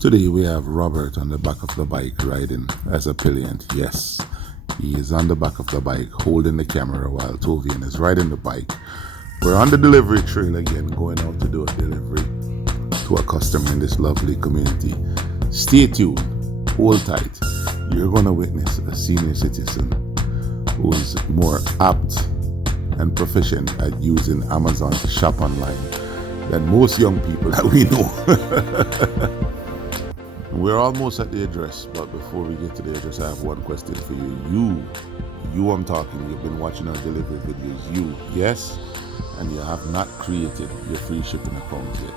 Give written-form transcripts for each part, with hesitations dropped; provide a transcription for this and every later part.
Today we have Robert on the back of the bike riding as a pillion. Yes, he is on the back of the bike holding the camera while Tovian is riding the bike. We're on the delivery trail again, going out to do a delivery to a customer in this lovely community. Stay tuned, hold tight. You're going to witness a senior citizen who is more apt and proficient at using Amazon to shop online than most young people that we know. We're almost at the address, but before we get to the address, I have one question for you. You I'm talking, you've been watching our delivery videos. Yes? And you have not created your free shipping account yet.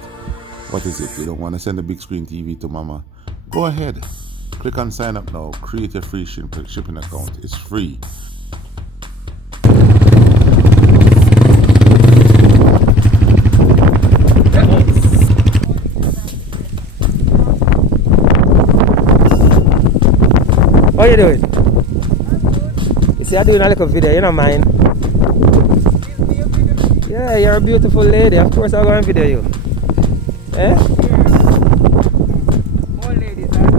What is it? You don't want to send a big screen TV to mama? Go ahead. Click on sign up now. Create a free shipping account. It's free. How you doing? You see, I'm doing a little video, you don't mind? Yeah, you're a beautiful lady. Of course, I'm going to video you. Eh? All ladies are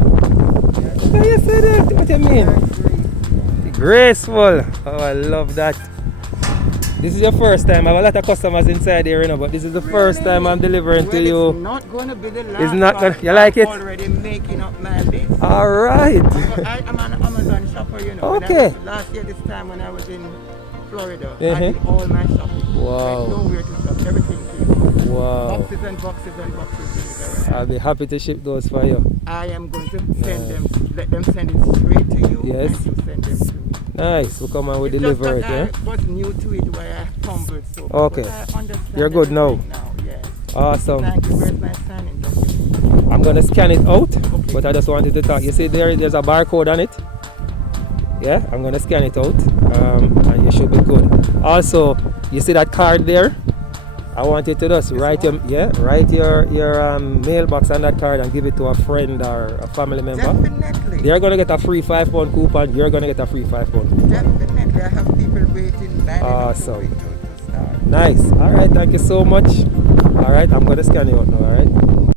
How you say that? What you mean? Graceful. Oh, I love that. This is your first time. I have a lot of customers inside here, you know, but this is the first time I'm delivering to you. It's not going to be the last. It's not gonna, you like it? I'm already making up my list. Alright. I'm an Amazon shopper, you know. Okay. Last year, this time when I was in Florida, I did all my shopping. Wow. I know where to shop, everything to you. Wow. Boxes and boxes and boxes. I'll be happy to ship those for you. I am going to send them, let them send it straight to you. Yes. And you send them to me. Nice. We'll come and we'll deliver it, yeah? I was new to it where I fumbled so. Okay. I understand. You're good now. Yes. Awesome. Thank you. Where's my signing document? I'm gonna scan it out, but I just wanted to talk. You see there's a barcode on it? Yeah, I'm gonna scan it out, and you should be good. Also, you see that card there? I want you to just write your mailbox on that card and give it to a friend or a family member. Definitely. They're gonna get a free £5 coupon. You're gonna get a free £5 coupon. Definitely. I have people waiting. Awesome. To start. Nice. All right. Thank you so much. All right. I'm gonna scan you out now. All right.